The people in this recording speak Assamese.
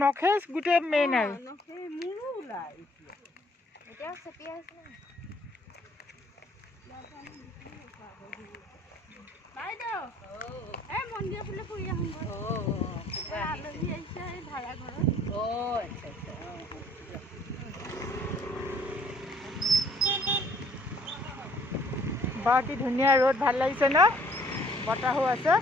নখে গোটেই মেইন আৰু মন্দিৰ ফুলে ফুৰি আহোঁ আলহী আহিছে ভাড়া ঘৰত বৰ কি ধুনীয়া ৰ'দ ভাল লাগিছে ন বতাহো আছে